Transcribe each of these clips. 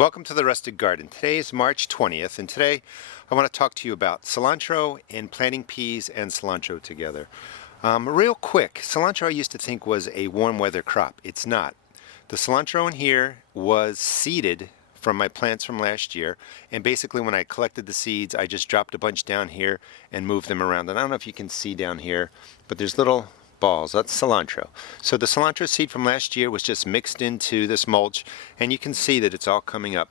Welcome to the Rustic Garden. Today is March 20th, and today I want to talk to you about cilantro and planting peas and cilantro together. Real quick, cilantro I used to think was a warm weather crop. It's not. The cilantro in here was seeded from my plants from last year, and basically when I collected the seeds I just dropped a bunch down here and moved them around. And I don't know if you can see down here, but there's little balls. That's cilantro. So the cilantro seed from last year was just mixed into this mulch, and you can see that it's all coming up.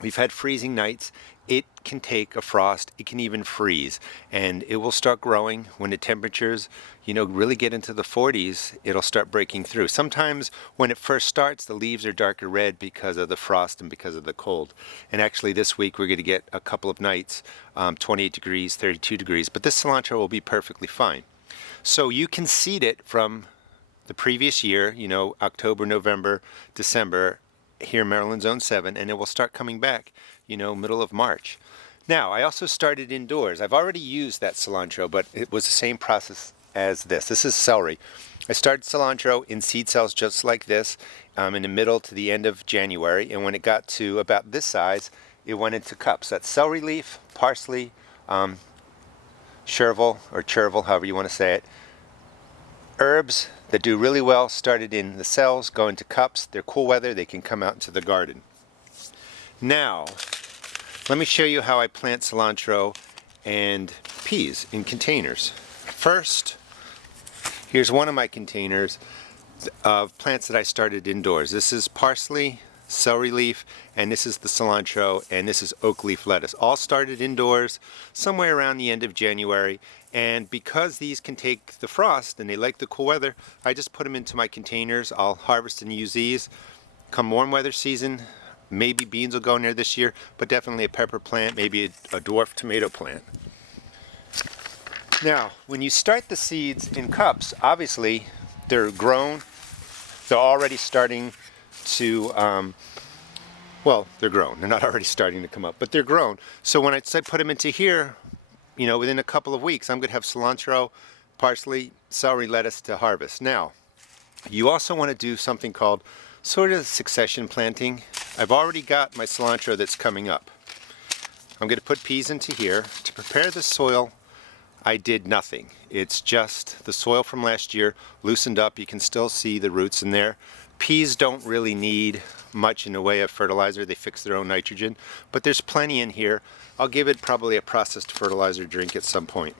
We've had freezing nights. It can take a frost, it can even freeze, and it will start growing when the temperatures, really get into the 40s. It'll start breaking through. Sometimes when it first starts, the leaves are darker red because of the frost and because of the cold. And actually this week we're going to get a couple of nights, 28 degrees, 32 degrees, but this cilantro will be perfectly fine. So you can seed it from the previous year, October, November, December, here in Maryland Zone 7, and it will start coming back, middle of March. Now, I also started indoors. I've already used that cilantro, but it was the same process as this. This is celery. I started cilantro in seed cells just like this, in the middle to the end of January, and when it got to about this size, it went into cups. That's celery leaf, parsley, chervil, however you want to say it. Herbs that do really well started in the cells, go into cups. They're cool weather, they can come out into the garden. Now, let me show you how I plant cilantro and peas in containers. First, here's one of my containers of plants that I started indoors. This is parsley, celery leaf, and this is the cilantro, and this is oak leaf lettuce. All started indoors somewhere around the end of January, and because these can take the frost and they like the cool weather, I just put them into my containers. I'll harvest and use these come warm weather season. Maybe beans will go in there this year, but definitely a pepper plant, maybe a dwarf tomato plant. Now, when you start the seeds in cups, obviously they're grown. They're already starting to, they're grown. They're not already starting to come up, but they're grown. So when I put them into here, within a couple of weeks, I'm going to have cilantro, parsley, celery, lettuce to harvest. Now, you also want to do something called sort of succession planting. I've already got my cilantro that's coming up. I'm going to put peas into here. To prepare the soil, I did nothing. It's just the soil from last year loosened up. You can still see the roots in there. Peas don't really need much in the way of fertilizer. They fix their own nitrogen, but there's plenty in here. I'll give it probably a processed fertilizer drink at some point.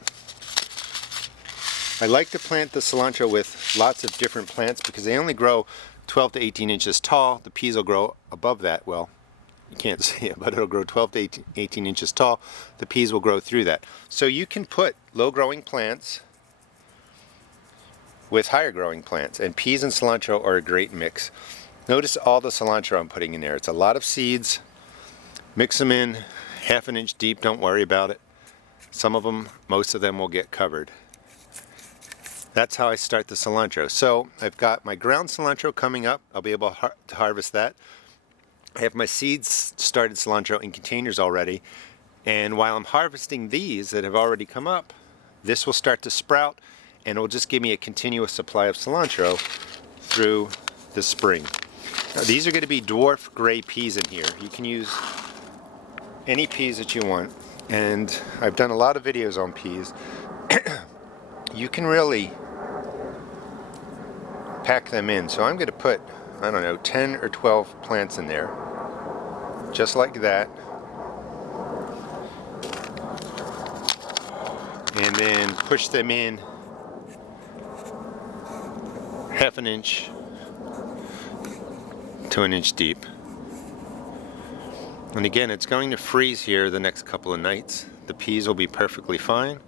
I like to plant the cilantro with lots of different plants because they only grow 12 to 18 inches tall. The peas will grow above that. Well, you can't see it, but it'll grow 12 to 18 inches tall. The peas will grow through that. So you can put low-growing plants with higher growing plants, and peas and cilantro are a great mix. Notice all the cilantro I'm putting in there. It's a lot of seeds. Mix them in half an inch deep, don't worry about it. Some of them, most of them will get covered. That's how I start the cilantro. So I've got my ground cilantro coming up. I'll be able to harvest that. I have my seeds started cilantro in containers already, and while I'm harvesting these that have already come up, this will start to sprout, and it will just give me a continuous supply of cilantro through the spring. Now, these are going to be dwarf gray peas in here. You can use any peas that you want, and I've done a lot of videos on peas. You can really pack them in. So I'm going to put, 10 or 12 plants in there, just like that. And then push them in half an inch to an inch deep. And again, it's going to freeze here the next couple of nights. The peas will be perfectly fine.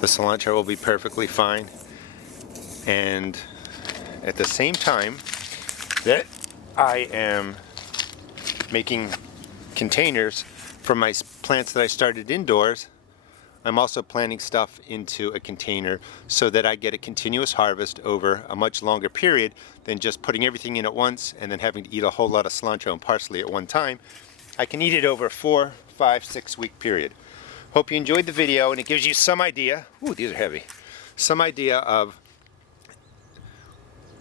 The cilantro will be perfectly fine. And at the same time that I am making containers for my plants that I started indoors, I'm also planting stuff into a container so that I get a continuous harvest over a much longer period than just putting everything in at once and then having to eat a whole lot of cilantro and parsley at one time. I can eat it over a 4, 5, 6 week period. Hope you enjoyed the video and it gives you some idea, ooh, these are heavy, some idea of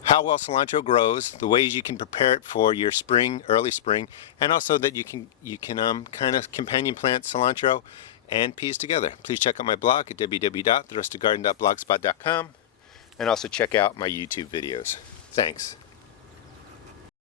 how well cilantro grows, the ways you can prepare it for your spring, early spring, and also that you can kind of companion plant cilantro and peas together. Please check out my blog at www.theroastedgarden.blogspot.com and also check out my YouTube videos. Thanks.